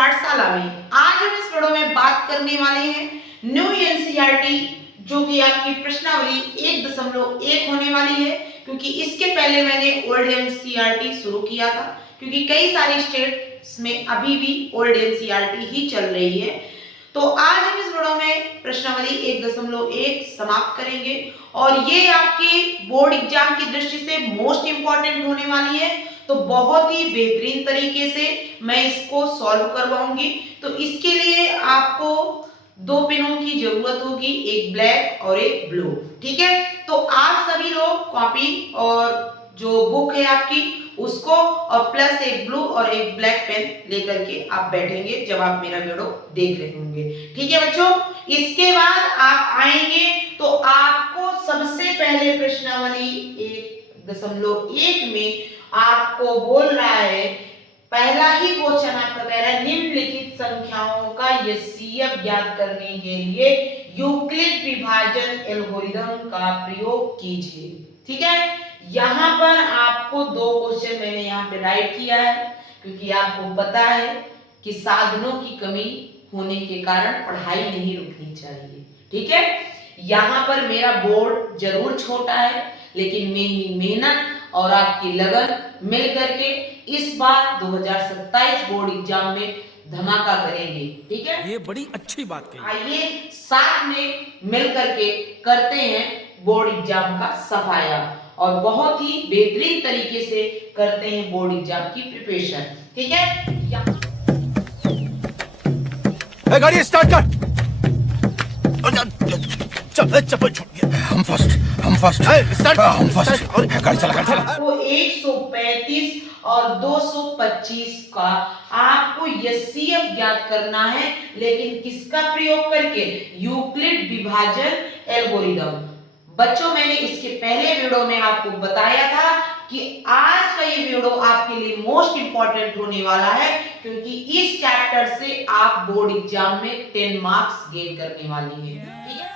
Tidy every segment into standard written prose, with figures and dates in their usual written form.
पाठशाला में आज हम इस वीडियो में बात करने वाले हैं न्यू एनसीईआरटी जो कि आपकी प्रश्नावली 1.1 होने वाली है, क्योंकि इसके पहले मैंने ओल्ड एनसीईआरटी शुरू किया था, क्योंकि कई सारे स्टेट्स में अभी भी ओल्ड एनसीईआरटी ही चल रही है। तो आज हम इस वीडियो में प्रश्नावली 1.1 समाप्त करेंगे और ये आपके बोर्ड एग्जाम की दृष्टि से मोस्ट इंपॉर्टेंट होने वाली है। तो बहुत ही बेहतरीन तरीके से मैं इसको सॉल्व करवाऊंगी। तो इसके लिए आपको दो पेनों की जरूरत होगी, एक ब्लैक और एक ब्लू। ठीक है, तो आप सभी लोग कॉपी और जो बुक है आपकी उसको और प्लस एक ब्लू और एक ब्लैक पेन लेकर के आप बैठेंगे जब आप मेरा वीडियो देख रहे होंगे। ठीक है बच्चों, इसके बाद आप आएंगे तो आपको सबसे पहले प्रश्नावली 1.1 में आपको बोल रहा है, पहला ही क्वेश्चन आपका कह रहा है निम्नलिखित संख्याओं का एचसीएफ ज्ञात करने के लिए यूक्लिड विभाजन एल्गोरिथम का प्रयोग कीजिए। ठीक है, यहां पर आपको दो क्वेश्चन मैंने यहां पे राइट किया है, क्योंकि आपको पता है कि साधनों की कमी होने के कारण पढ़ाई नहीं रुकनी चाहिए। ठीक है, यहां पर मेरा बोर्ड जरूर छोटा है, लेकिन मेरी मेहनत और आपकी लगन मिल करके इस बार 2027 बोर्ड एग्जाम में धमाका करेंगे। ठीक है, ये बड़ी अच्छी बात कही। आइए साथ में मिल करके करते हैं बोर्ड एग्जाम का सफाया और बहुत ही बेहतरीन तरीके से करते हैं बोर्ड एग्जाम की प्रिपरेशन। ठीक है, गाड़ी स्टार्ट कर। चल चप्पल छूट गया। हम फर्स्ट हम फर्स्ट गाड़ी चला। आपको 135 और 225 का आपको एचसीएफ ज्ञात करना है, लेकिन किसका प्रयोग करके? यूक्लिड विभाजन एल्गोरिथम। बच्चों, मैंने इसके पहले वीडियो में आपको बताया था कि आज का ये वीडियो आपके लिए मोस्ट इंपॉर्टेंट होने वाला है, क्योंकि इस चैप्टर से आप बोर्ड एग्जाम में 10 मार्क्स गेन करने वाली है। ठीक है,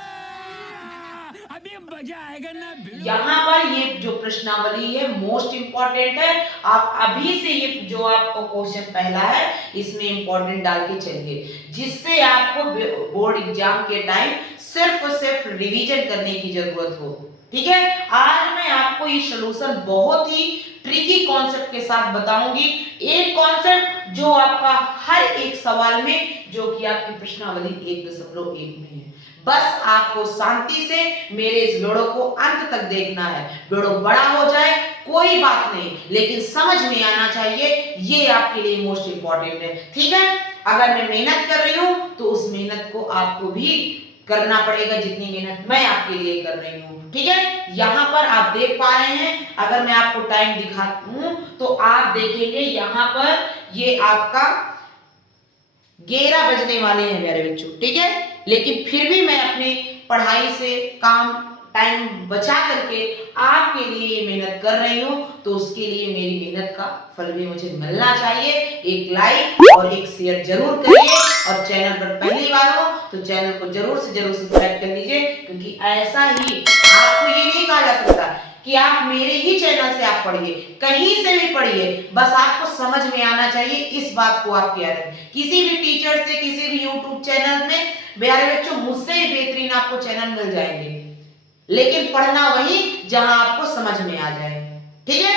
अभी मजा आएगा ना। यहाँ पर ये जो प्रश्नावली है मोस्ट इंपॉर्टेंट है। आप अभी से ये जो आपको क्वेश्चन पहला है इसमें इंपॉर्टेंट डाल के चलिए, जिससे आपको बोर्ड एग्जाम के टाइम सिर्फ और सिर्फ रिवीजन करने की जरूरत हो। ठीक है, आज मैं आपको ये सॉल्यूशन बहुत ही ट्रिकी कॉन्सेप्ट के साथ बताऊंगी। एक कॉन्सेप्ट जो आपका हर एक सवाल में, जो कि आपकी प्रश्नावली 1.1 में है। बस आपको शांति से मेरे इस वीडियो को अंत तक देखना है। वीडियो बड़ा हो जाए कोई बात नहीं, लेकिन समझ में आना चाहिए, ये आपके लिए मोस्ट इंपॉर्टेंट है। ठीक है, अगर मैं मेहनत कर रही हूं तो उस मेहनत को आपको भी करना पड़ेगा, जितनी मेहनत मैं आपके लिए कर रही हूं। ठीक है, यहाँ पर आप देख पा रहे हैं, अगर मैं आपको टाइम दिखाऊं तो आप देखेंगे यहाँ पर ये आपका 11 बजने वाले हैं मेरे बच्चों। ठीक है, लेकिन फिर भी मैं अपनी पढ़ाई से काम टाइम बचा करके आपके लिए मेहनत कर रही हूँ, तो उसके लिए मेरी मेहनत का फल भी मुझे मिलना चाहिए। एक लाइक और एक शेयर जरूर करिए, और चैनल पर पहली बार हो तो चैनल को जरूर से जरूर सब्सक्राइब कर लीजिए, क्योंकि ऐसा ही आपको ये नहीं कहा जा सकता कि आप मेरे ही चैनल से आप पढ़िए, कहीं से भी पढ़िए, बस आपको समझ में आना चाहिए। इस बात को आप याद रखें, किसी भी टीचर से, किसी भी यूट्यूब चैनल में प्यारे बच्चों मुझसे बेहतरीन आपको चैनल मिल जाएंगे, लेकिन पढ़ना वही जहां आपको समझ में आ जाए। ठीक है,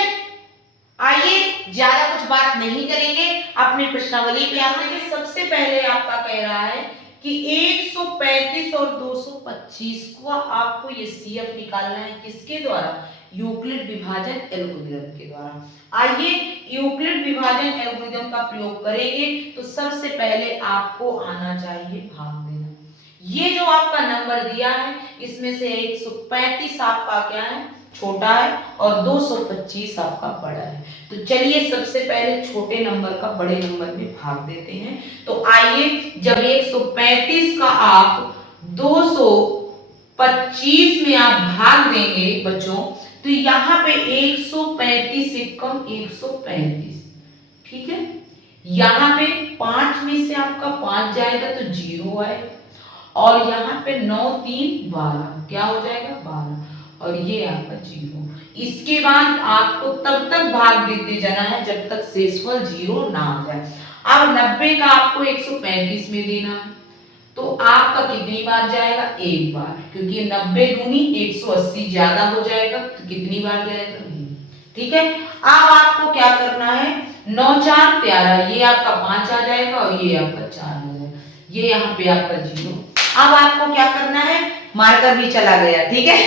आइए ज्यादा कुछ बात नहीं करेंगे, अपनी प्रश्नावली पे आते हैं। सबसे पहले आपका कह रहा है कि 135 और 225 को आपको एचसीएफ निकालना है, किसके द्वारा? यूक्लिड विभाजन एल्गोरिथम के द्वारा। आइए यूक्लिड विभाजन एल्गोरिथम का प्रयोग करेंगे। तो सबसे पहले आपको आना चाहिए भाग देना। ये जो आपका नंबर दिया है इसमें से 135 आपका क्या है? छोटा है, और 225 आपका बड़ा है। तो चलिए सबसे पहले छोटे नंबर का बड़े नंबर में भाग देते हैं। तो आइए, जब 135 का आप 225 में आप भाग देंगे बच्चों, तो यहाँ पे 135 से कम 135। ठीक है, यहाँ पे 5 में से आपका 5 जाएगा तो 0 आएगा, और यहाँ पे 9 3 12, क्या हो जाएगा? 12, और ये आपका 0। इसके बाद आपको तब तक भाग देते जाना है जब तक शेषफल 0 ना आ जाए। अब 90 का आपको 135 में देना है, तो आपका कितनी बार जाएगा? एक बार, क्योंकि 90 दूनी 180 ज्यादा हो जाएगा, तो कितनी बार जाएगा? ठीक है। अब आपको क्या करना है? 9 4 13, ये आपका 5 आ जाएगा और ये आपका 4 आ जाएगा, ये यहाँ पे आपका 0। अब आपको क्या करना है? मार्कर भी चला गया, ठीक है,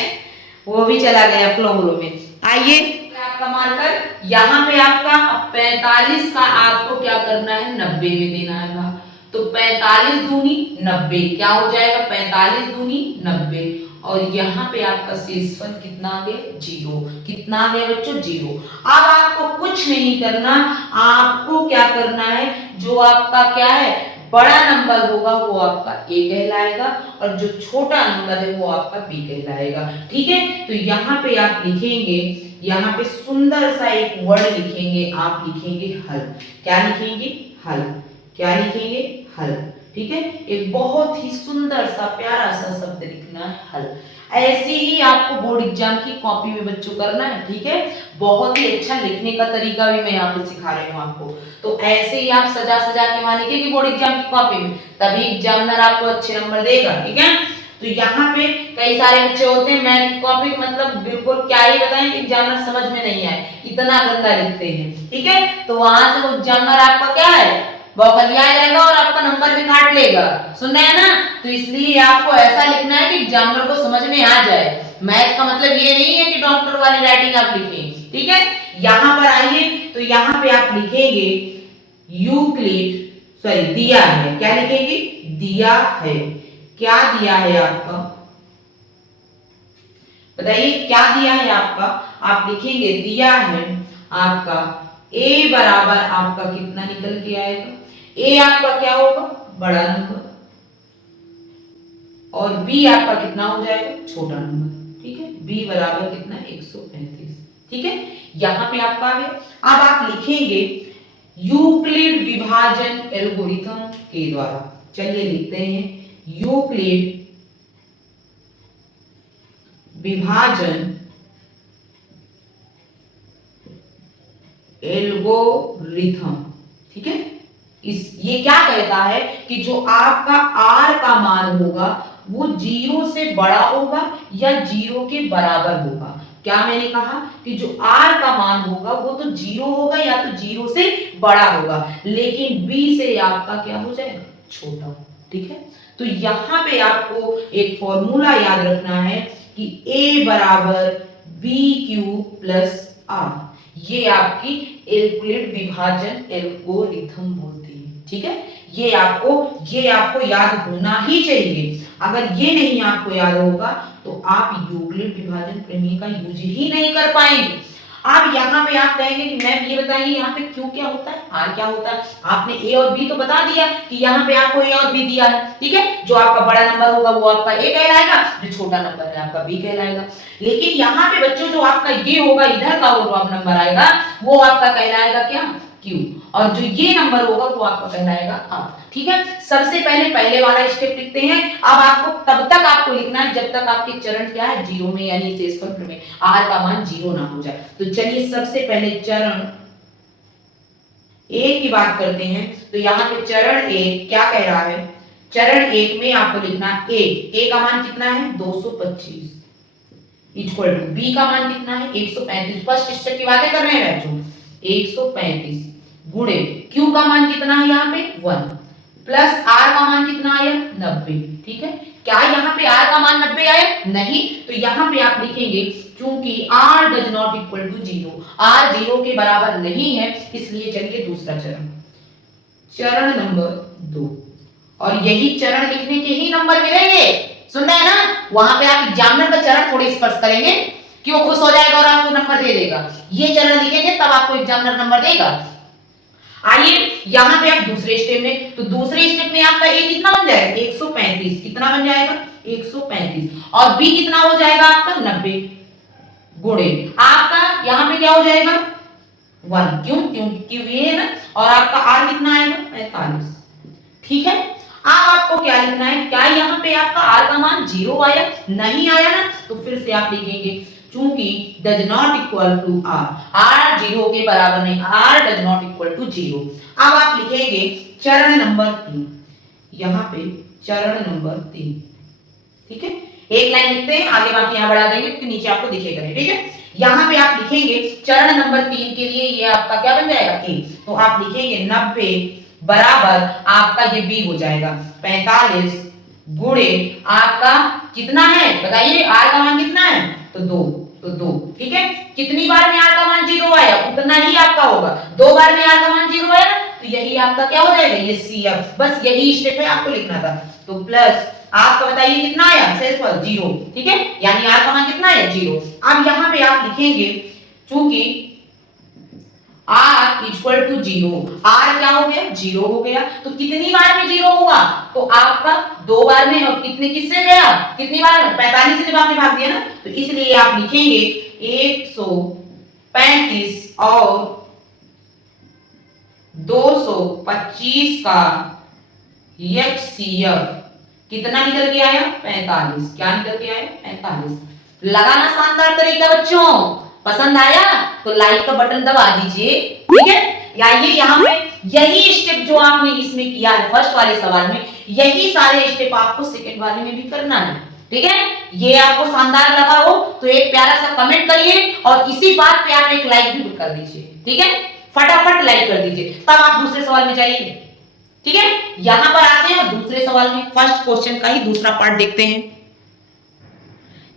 वो भी चला गया फ्लो में। आइए आपका मार्कर यहाँ पे आपका 45 का आपको क्या करना है? 90 में देना है। तो 45 दूनी 90 क्या हो जाएगा? 45 दूनी 90, और यहाँ पे आपका शेषफल कितना आ गया? 0। कितना आ गया बच्चों? 0। अब आपको कुछ नहीं करना, आपको क्या करना है? जो आपका क्या है बड़ा नंबर होगा वो आपका ए कहलाएगा, और जो छोटा नंबर है वो आपका बी कहलाएगा। ठीक है, तो यहाँ पे आप लिखेंगे, यहाँ पे सुंदर सा एक वर्ड लिखेंगे, आप लिखेंगे हल। क्या लिखेंगे? हल। क्या लिखेंगे? हल। ठीक है, एक बहुत ही सुंदर सा प्यारा सा शब्द लिखना है, हल। ऐसे ही आपको बोर्ड एग्जाम की कॉपी में बच्चों करना है। ठीक है, बहुत ही अच्छा लिखने का तरीका भी मैं यहाँ पे सिखा रही हूँ आपको। तो ऐसे ही आप सजा सजा के वहां लिखेंगे बोर्ड एग्जाम की कॉपी में, तभी एग्जामिनर आपको अच्छे नंबर देगा। ठीक है, तो यहाँ पे कई सारे बच्चे होते हैं मैथ की कॉपी मतलब बिल्कुल क्या ही बताएं कि एग्जामिनर समझ में नहीं आए, इतना गंदा लिखते हैं। ठीक है, तो वहां से वो एग्जामिनर आपका क्या है बौखलिया जाएगा और आपका नंबर भी काट लेगा। सुन रहे हैं ना? तो इसलिए आपको ऐसा लिखना है कि एग्जामिनर को समझ में आ जाए। मैथ का मतलब ये नहीं है कि डॉक्टर वाली राइटिंग आप लिखें। ठीक है, यहाँ पर आइए, तो यहाँ पे आप लिखेंगे यूक्लिड, सॉरी दिया है। क्या लिखेंगे? दिया है। क्या दिया है आपका? बताइए क्या दिया है आपका? आप लिखेंगे दिया है आपका a बराबर आपका कितना निकल के आएगा? a आपका क्या होगा? बड़ा नंबर, और b आपका कितना हो जाएगा? छोटा नंबर। ठीक है, b बराबर कितना? 135। ठीक है, यहां पे आपका आ गया। अब आप लिखेंगे यूक्लिड विभाजन एल्गोरिथम के द्वारा। चलिए लिखते हैं यूक्लिड विभाजन एल्गोरिथम। ठीक है, ये क्या कहता है कि जो आपका r का मान होगा वो 0 से बड़ा होगा या 0 के बराबर होगा। क्या मैंने कहा कि जो r का मान होगा वो तो 0 होगा या तो 0 से बड़ा होगा, लेकिन b से आपका क्या हो जाएगा? छोटा। ठीक है, तो यहां पे आपको एक फॉर्मूला याद रखना है कि a बराबर बी क्यू प्लस आर, ये आपकी यूक्लिड विभाजन एल्गोरिथम बोलती है। ठीक है, ये आपको याद होना ही चाहिए। अगर ये नहीं आपको याद होगा तो आप यूक्लिड विभाजन प्रमेय का यूज ही नहीं कर पाएंगे। अब यहाँ पे आप कहेंगे कि मैम ये बताइए यहाँ पे क्यू क्या होता है, आर क्या होता है? आपने ए और बी तो बता दिया कि यहाँ पे आपको ए और बी दिया है। ठीक है, जो आपका बड़ा नंबर होगा वो आपका ए कहलाएगा, जो छोटा नंबर है आपका बी कहलाएगा। लेकिन यहाँ पे बच्चों जो आपका ये होगा इधर का वो जो नंबर आएगा वो आपका कहलाएगा क्या? क्यू, और जो ये नंबर होगा वो आपका कहलाएगा आर। ठीक है, सबसे पहले वाला स्टेप लिखते हैं। अब आपको तब तक आपको लिखना है जब तक आपके चरण क्या है? जीरो में, यानी शेषफल में आर का मान 0 ना हो जाए। तो चलिए सबसे पहले चरण एक की बात करते हैं। तो यहाँ पे चरण एक क्या कह रहा है? चरण एक में आपको लिखना है ए का मान कितना है? 225 इक्वल टू बी का मान कितना है? 135। फर्स्ट स्टेप की बातें कर रहे हैं बच्चों। 135 गुणे क्यू का मान कितना है? यहाँ पे 1 प्लस आर का मान कितना आया? 90। ठीक है, क्या यहाँ पे आर का मान 90 आया? नहीं, तो यहाँ पे आप लिखेंगे क्योंकि r does not equal to 0, r 0 के बराबर नहीं है, इसलिए चलिए दूसरा चरण, चरण नंबर 2। और यही चरण लिखने के ही नंबर मिलेंगे। सुन रहे हैं ना? वहां पे आप एग्जामिनर का चरण थोड़ी स्पर्श करेंगे कि वो खुश हो जाएगा और आपको नंबर दे देगा। ये चरण लिखेंगे तब आपको एग्जामिनर नंबर देगा। आइए यहाँ पे आप दूसरे स्टेप में, तो दूसरे स्टेप में आपका ए कितना बन जाएगा? 135। कितना बन जाएगा? 135। और बी कितना हो जाएगा आपका? 90 गुणे आपका यहाँ पे क्या हो जाएगा? 1। क्यों? क्योंकि ये है ना, और आपका आर कितना आएगा? 45। ठीक है, अब आपको क्या लिखना है? क्या यहाँ पे आपका आर का मान 0 आया? नहीं आया ना, तो फिर से आप लिखेंगे चूंकि does not equal to r 0 के बराबर नहीं, r does not equal to 0। अब आप लिखेंगे चरण नंबर 3, यहाँ पे चरण नंबर 3, ठीक है। एक लाइन लिखते हैं, आगे बाकी यहाँ बढ़ा देंगे तो नीचे आपको दिखेगा नहीं, ठीक है। यहाँ पे आप लिखेंगे चरण नंबर 3 के लिए ये आपका क्या बन जाएगा a, तो आप लिखेंगे 90 बराबर आपका ये b हो जाएगा 45 गुणे आपका कितना है बताइए, r का मान कितना है तो 2, ठीक है। कितनी बार में r का मान 0 आया उतना ही आपका होगा, 2 बार में r का मान 0 आया तो यही आपका क्या हो जाएगा ये CF, बस यही स्टेप है आपको लिखना था। तो प्लस आपका बताइए कितना आया शेषफल 0, ठीक है, यानी r का मान कितना है 0। अब यहाँ पे आप लिखेंगे चूंकि r इक्वल टू 0, r क्या हो गया 0 हो गया, तो कितनी बार में 0 हुआ तो आपका 2 बार में, और कितने किससे गया कितनी बार 45 से जब आपने भाग दिया ना, तो इसलिए आप लिखेंगे 135 और 225 का HCF कितना निकल के आया 45, क्या निकल के आया 45। लगाना शानदार तरीका बच्चों, पसंद आया तो लाइक का बटन दबा दीजिए, ठीक है। आइए यहाँ पे यही स्टेप जो आपने इसमें किया है फर्स्ट वाले सवाल में, यही सारे स्टेप आपको सेकंड वाले में भी करना है, ठीक है। ये आपको शानदार लगा हो तो एक प्यारा सा कमेंट करिए और इसी बात पे आप एक लाइक भी कर दीजिए, ठीक है, फटाफट लाइक कर दीजिए, तब आप दूसरे सवाल में जाइए, ठीक है। यहां पर आते हैं दूसरे सवाल में, फर्स्ट क्वेश्चन का ही दूसरा पार्ट देखते हैं।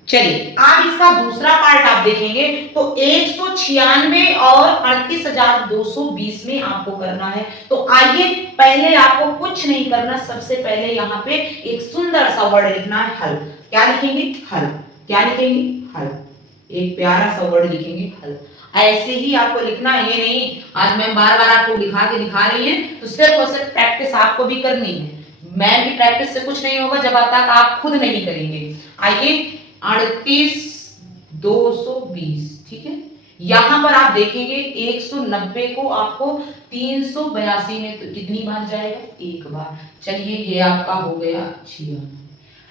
चलिए आप इसका दूसरा पार्ट आप देखेंगे तो 196 और 38,220 में आपको करना है। तो आइए पहले आपको कुछ नहीं करना, सबसे पहले यहाँ पे एक सुंदर सा वर्ड लिखना है हल। क्या लिखेंगे हल, क्या लिखेंगे हल, एक प्यारा सा वर्ड लिखेंगे हल। ऐसे ही आपको लिखना है, ये नहीं आज मैं बार बार आपको लिखा के दिखा रही है, तो सिर्फ और सिर्फ प्रैक्टिस आपको भी करनी है। मैं भी प्रैक्टिस से कुछ नहीं होगा जब तक आप खुद नहीं करेंगे। आइए 38,220, ठीक है। यहां पर आप देखेंगे 190 को आपको 382 में तो कितनी बार जाएगा एक बार। चलिए ये आपका हो गया 6,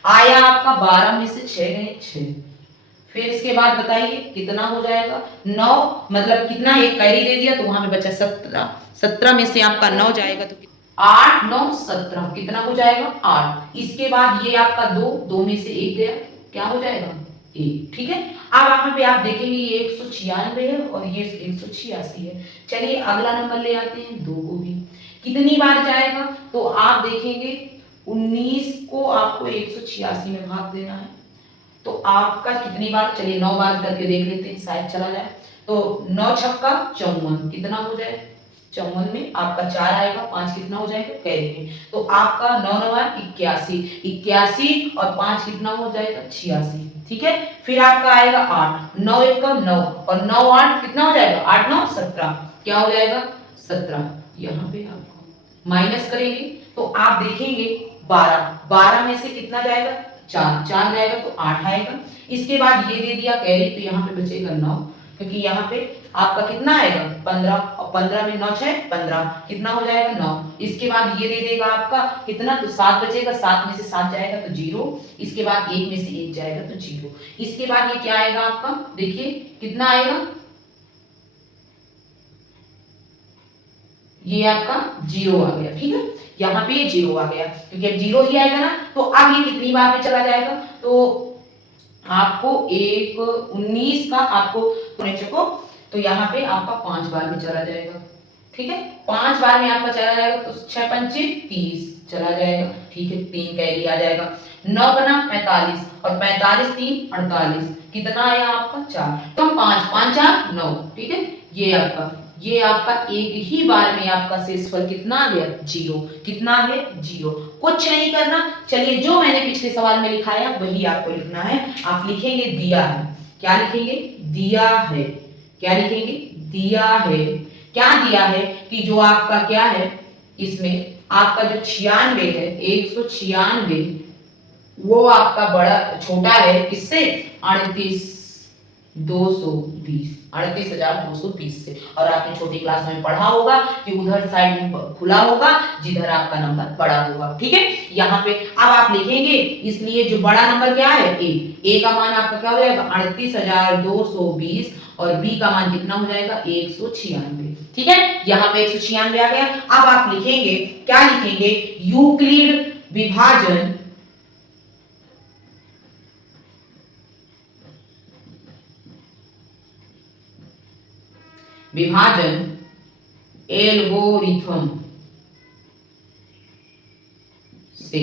आया आपका 12 में से 6 गए 6, फिर इसके बाद बताइए कितना हो जाएगा 9, मतलब कितना एक कैरी दे दिया तो वहां पे बचा 17, 17 में से आपका 9 जाएगा तो 8 9 17 कितना हो जाएगा 8। इसके बाद ये आपका 2 में से 1 गया, क्या हो जाएगा 1, ठीक है। अब यहाँ पे आप देखेंगे ये 196 है और ये 186 है। चलिए अगला नंबर ले आते हैं 2 को भी, कितनी बार जाएगा तो आप देखेंगे 19 को आपको 186 में भाग देना है, तो आपका कितनी बार, चलिए 9 बार करके देख लेते हैं शायद चला जाए। तो 9 छक्का 54 कितना हो जाए 54 में आपका 4 आएगा, 5 कितना हो जाएगा कैरी में, तो आपका 9 9 81, 81 और 5 कितना हो जाएगा 86, ठीक है। फिर आपका आएगा 8, 9 1 9 और 9 8 कितना हो जाएगा 8 9 17, क्या हो जाएगा 17। यहाँ पे आपको माइनस करेंगे तो आप देखेंगे 12 में से कितना जाएगा 4 जाएगा तो 8 आएगा। इसके बाद ये दे दिया कैरी तो यहाँ पे बचेगा 9, क्योंकि यहाँ पे आपका कितना आएगा 15 और 15 में 9 6 15 कितना हो जाएगा 9। इसके बाद ये दे देगा आपका कितना तो 7 बचेगा, 7 में से 7 जाएगा तो 0, इसके बाद 1 में से 1 जाएगा तो 0। इसके बाद ये क्या आएगा आपका देखिए कितना आएगा, ये आपका 0 आ गया, ठीक है। यहाँ पे ये 0 आ गया क्योंकि अब 0 ही आएगा ना, तो अब ये कितनी बार में चला जाएगा तो आपको 19 का आपको तो यहाँ पे आपका 5 बार में चला जाएगा, ठीक है। 5 बार में आपका चला जाएगा तो 6 पंचे 30 चला जाएगा, ठीक है, 3 कैरी आ जाएगा। 9 बना 45 और 45 3 48 कितना आया आपका 4, तो 5 5 4 9, ठीक है। ये आपका एक ही बार में आपका शेषफल कितना आ गया 0, कितना आ गया 0। कुछ नहीं करना, चलिए जो मैंने पिछले सवाल में लिखाया वही आपको लिखना है। आप लिखेंगे दिया है, क्या लिखेंगे दिया है, क्या लिखेंगे दिया है। क्या दिया है कि जो आपका क्या है इसमें आपका जो 96 है 196 वो आपका बड़ा छोटा है किससे 38 220, 38,220 से। और आपने छोटी क्लास में पढ़ा होगा कि उधर साइड में खुला होगा जिधर आपका नंबर बड़ा होगा। ठीक है, यहाँ पे अब आप लिखेंगे, इसलिए जो बड़ा नंबर क्या है, ए का मान आपका क्या हो जाएगा 38,220 और बी का मान कितना हो जाएगा 196। ठीक है, यहाँ पे 196 आ गया। अब आप लिखेंगे, क्या लिखेंगे, यूक्लिड विभाजन एल्गोरिथम से।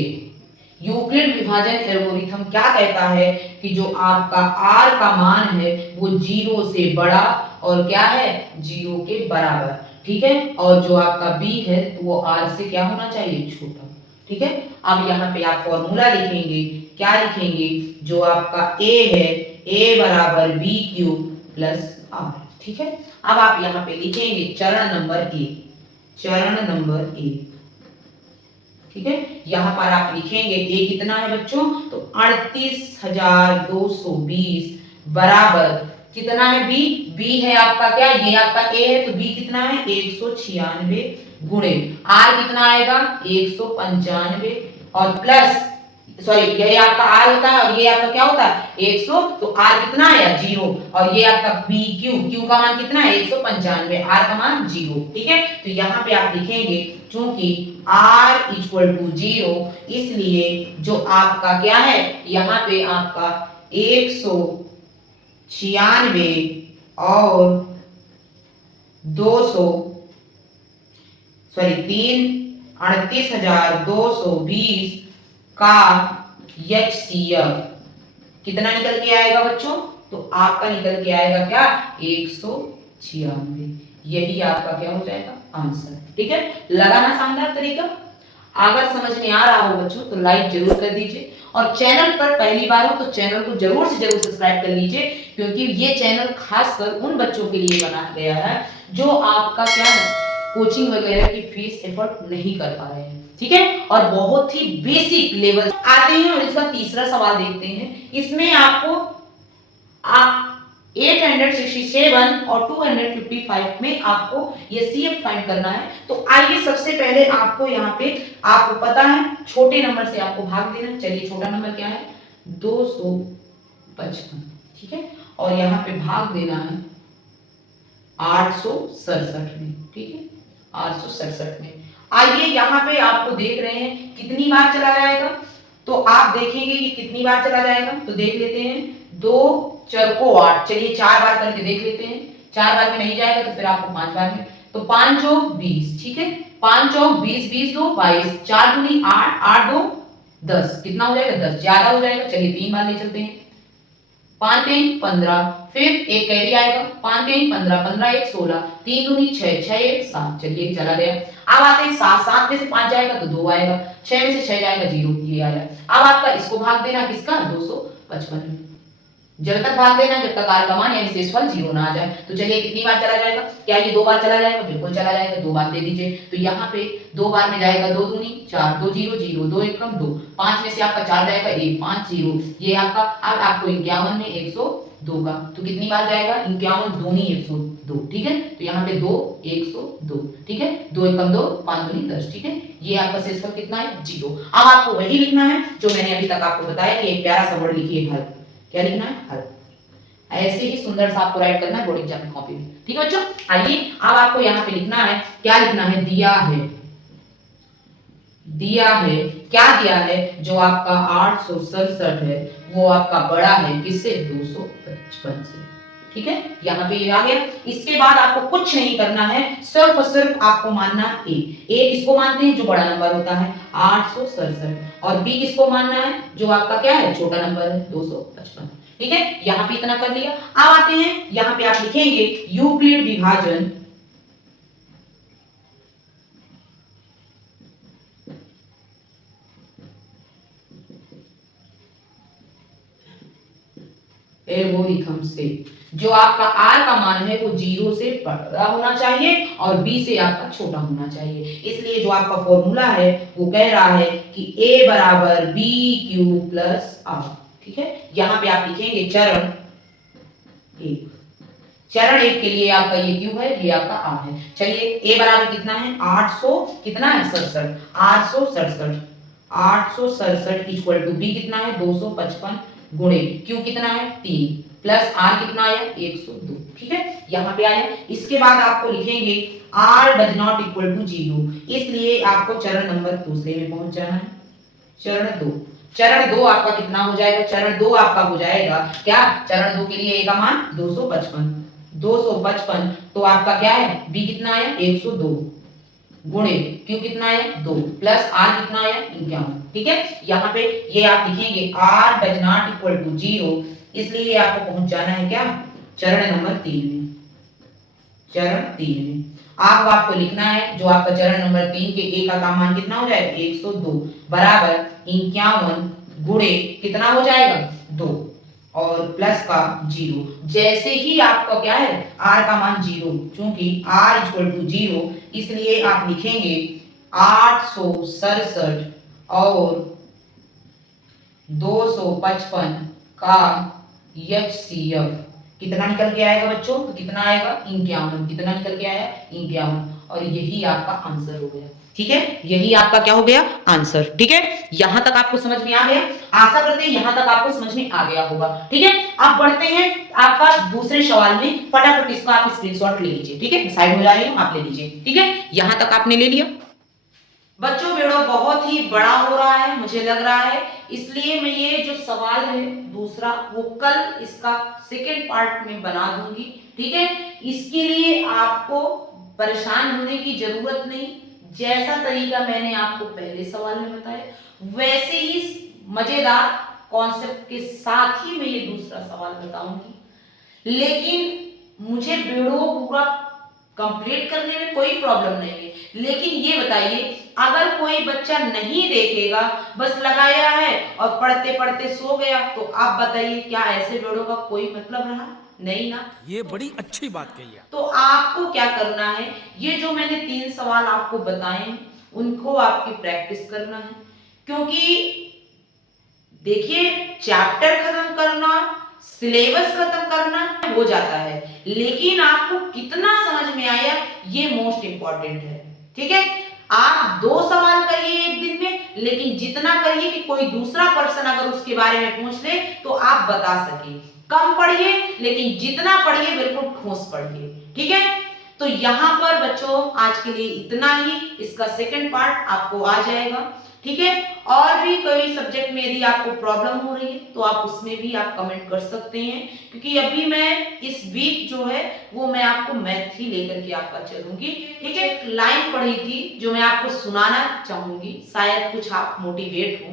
यूक्लिड विभाजन एल्गोरिथम क्या कहता है कि जो आपका r का मान है वो 0 से बड़ा और क्या है 0 के बराबर। ठीक है, और जो आपका b है तो वो r से क्या होना चाहिए, छोटा। ठीक है, अब यहाँ पे आप फॉर्मूला लिखेंगे, क्या लिखेंगे, जो आपका a है a बराबर b क्यूब प्लस r। ठीक है, अब आप यहाँ पे लिखेंगे चरण नंबर एक। ठीक है, यहाँ पर आप लिखेंगे a कितना है बच्चों, तो 38,220 बराबर कितना है b है आपका क्या, ये आपका a है तो b कितना है 196 गुणे r कितना आएगा 195 और प्लस सॉरी ये आपका r होता है और ये आपका क्या होता है 100, तो r कितना आया 0 और ये आपका q का मान कितना है 195, r का मान 0। ठीक है, तो यहाँ पे आप लिखेंगे चूंकि r इक्वल टू 0 इसलिए जो आपका क्या है यहाँ पे आपका 196 और 38,220 का HCF कितना निकल के आएगा बच्चों, तो आपका निकल के आएगा क्या 196। यही आपका क्या हो जाएगा आंसर। ठीक है, लगाना शानदार तरीका। अगर समझ में आ रहा हो बच्चों तो लाइक जरूर कर दीजिए और चैनल पर पहली बार हो तो चैनल को जरूर से जरूर सब्सक्राइब कर लीजिए, क्योंकि ये चैनल खासकर उन बच्चों के लिए बनाया गया है जो आपका क्या है कोचिंग वगैरह की फीस एफर्ट नहीं कर पा रहे हैं। ठीक है, और बहुत ही बेसिक लेवल आते हैं। और इसका तीसरा सवाल देखते हैं, इसमें आपको 867 और 255 में आपको ये CF फाइंड करना है। तो आइए सबसे पहले आपको यहाँ पे आपको पता है छोटे नंबर से आपको भाग देना। चलिए छोटा नंबर क्या है 255। ठीक है, और यहाँ पे भाग देना है 867 में। ठीक है, 867 में। आइए यहाँ पे आपको देख रहे हैं कितनी बार चला जाएगा, तो आप देखेंगे कि कितनी बार चला जाएगा, तो देख लेते हैं 2 4 को 8। चलिए 4 बार करके देख लेते हैं। 4 बार में नहीं जाएगा तो फिर आपको 5 बार में, तो 5 चौक 20। ठीक है, 5 चौक 20, 20 2 22, 4 दूनी 8, 8 2 10, कितना हो जाएगा 10, ज्यादा हो जाएगा। चलिए 3 बार ले चलते हैं, 5 3 15, फिर एक कैरी आएगा 5 3 15, 15 1 16, 3 दूनी 6, 6 1 7। चलिए चला गया। अब आते हैं 7, 7 में से 5 जाएगा तो 2 आएगा, 6 में से 6 जाएगा 0, ये आया। अब आपका इसको भाग देना किसका 255 में, जब तक भाग देना जब तक r का मान यानी शेषफल 0 ना आ जाए। तो चलिए कितनी बार चला जाएगा, क्या ये 2 बार चला जाएगा, बिल्कुल चला जाएगा। 2 बार दे दीजिए, तो यहाँ पे 2 बार में जाएगा 2 दूनी 4, 2 0 0, 2 1 2, 5 में से आपका 4 जाएगा 1, 5 0, ये आपका। अब आपको 51 में 102 का, तो कितनी बार जाएगा 51 दूनी 102। ठीक है, तो यहाँ पे 2 102। ठीक है, 2 1 2, 5 दूनी 10। ठीक है, ये आपका शेषफल कितना है 0। अब आपको वही लिखना है जो मैंने अभी तक आपको बताया कि एक प्यारा सा वर्ड लिखिए हल। क्या लिखना है हल। ऐसे ही सुंदर सा आपको राइट करना है बोर्ड एग्जाम की कॉपी में। ठीक है बच्चों, आइए अब आपको यहाँ पे लिखना है, क्या लिखना है, दिया है क्या दिया है, जो आपका 867 है वो आपका बड़ा है किससे 255 से। ठीक है, यहाँ पे ये आ गया। इसके बाद आपको कुछ नहीं करना है, सिर्फ और सिर्फ आपको मानना ए किसको मानते हैं जो बड़ा नंबर होता है 867, और बी किसको मानना है जो आपका क्या है छोटा नंबर है 255। ठीक है, यहाँ पे इतना कर लिया। अब आते हैं यहाँ पे आप लिखेंगे यूक्लिड विभाजन एल्गोरिथम से। जो आपका r का मान है वो 0 से बड़ा होना चाहिए और b से आपका छोटा होना चाहिए। इसलिए जो आपका फॉर्मूला है वो कह रहा है कि a बराबर b क्यूब प्लस r। ठीक है, यहाँ पे आप लिखेंगे चरण 1। चरण 1 के लिए आपका ये क्यू है, ये आपका आर है। चलिए ए बराबर कितना है 800 कितना है 67 867 867 इक्वल टू बी कितना है 255 गुणे क्यू कितना है 3 प्लस आर कितना आया 102। ठीक है, यहाँ पे आया। इसके बाद आपको लिखेंगे r does not equal to 0, इसलिए आपको चरण नंबर दूसरे में पहुंच जाना है। चरण 2 आपका कितना हो जाएगा, चरण 2 आपका हो जाएगा क्या, चरण 2 के लिए ए का मान 255 तो आपका क्या है बी कितना आया 102 गुणे क्यू कितना आया 2 प्लस आर कितना आया 51। ठीक है, यहाँ पे ये आप लिखेंगे r does not equal to 0, इसलिए आपको पहुंच जाना है क्या चरण नंबर 3 में। चरण 3 में आपको लिखना है जो आपका चरण नंबर 3 के ए का मान कितना हो जाएगा 102 बराबर 51 गुणे कितना हो जाएगा 2 और प्लस का 0। जैसे ही आपका क्या है r का मान 0, क्योंकि r इक्वल टू 0 इसलिए आप लिखेंगे 867 और 255 का HCF कितना निकल के आएगा बच्चों, तो कितना आएगा 51। कितना निकल के आया 51 और यही आपका आंसर हो गया। ठीक है, यही आपका क्या हो गया आंसर। ठीक है, यहां तक आपको समझ में आ गया, आशा करते हैं यहां तक आपको समझ में आ गया होगा। ठीक है, अब बढ़ते हैं आपका दूसरे सवाल में, फटाफट इसका आप स्क्रीनशॉट ले लीजिए। ठीक है, साइड हो जा रही है आप ले लीजिए। ठीक है, यहां तक आपने ले लिया। बच्चों वीडियो बहुत ही बड़ा हो रहा है मुझे लग रहा है, इसलिए मैं ये जो सवाल है दूसरा वो कल इसका सेकेंड पार्ट में बना दूंगी। ठीक है, इसके लिए आपको परेशान होने की जरूरत नहीं, जैसा तरीका मैंने आपको पहले सवाल में बताया वैसे ही मजेदार कॉन्सेप्ट के साथ ही मैं ये दूसरा सवाल बताऊंगी। लेकिन मुझे वीडियो पूरा कंप्लीट करने में कोई प्रॉब्लम नहीं है, लेकिन ये बताइए अगर कोई बच्चा नहीं देखेगा, बस लगाया है और पढ़ते पढ़ते सो गया, तो आप बताइए क्या ऐसे वीडियो का कोई मतलब रहा? नहीं ना। ये बड़ी अच्छी बात कही है। तो आपको क्या करना है, ये जो मैंने 3 सवाल आपको बताए हैं उनको आपकी प्रैक्टिस करना है, क्योंकि देखिए चैप्टर खत्म करना, सिलेबस खत्म करना हो जाता है, लेकिन आपको कितना समझ में आया ये मोस्ट इंपॉर्टेंट है। ठीक है, आप 2 सवाल करिए एक दिन में, लेकिन जितना करिए कि कोई दूसरा पर्सन अगर उसके बारे में पूछ ले तो आप बता सके। कम पढ़िए लेकिन जितना पढ़िए बिल्कुल ठोस पढ़िए। ठीक है, तो यहां पर बच्चों आज के लिए इतना ही, इसका सेकंड पार्ट आपको आ जाएगा। ठीक है, और भी कोई सब्जेक्ट में यदि आपको प्रॉब्लम हो रही है तो आप उसमें भी आप कमेंट कर सकते हैं, क्योंकि अभी मैं इस वीक जो है वो मैं आपको मैथ ही लेकर के आपका चलूंगी। ठीक है, एक लाइन पढ़ी थी जो मैं आपको सुनाना चाहूंगी, शायद कुछ आप मोटिवेट हो,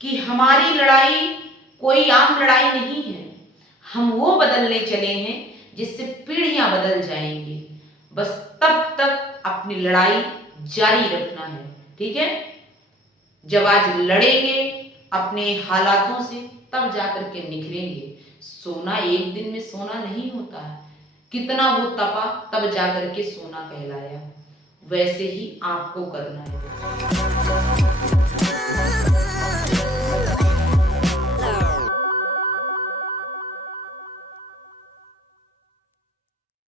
कि हमारी लड़ाई कोई आम लड़ाई नहीं है, हम वो बदलने चले हैं जिससे पीढ़ियां बदल जाएंगी, बस तब तक अपनी लड़ाई जारी रखना है। ठीक है, जब आज लड़ेंगे अपने हालातों से तब जाकर के निखरेंगे। सोना एक दिन में सोना नहीं होता है, कितना वो तपा तब जाकर के सोना कहलाया, वैसे ही आपको करना है।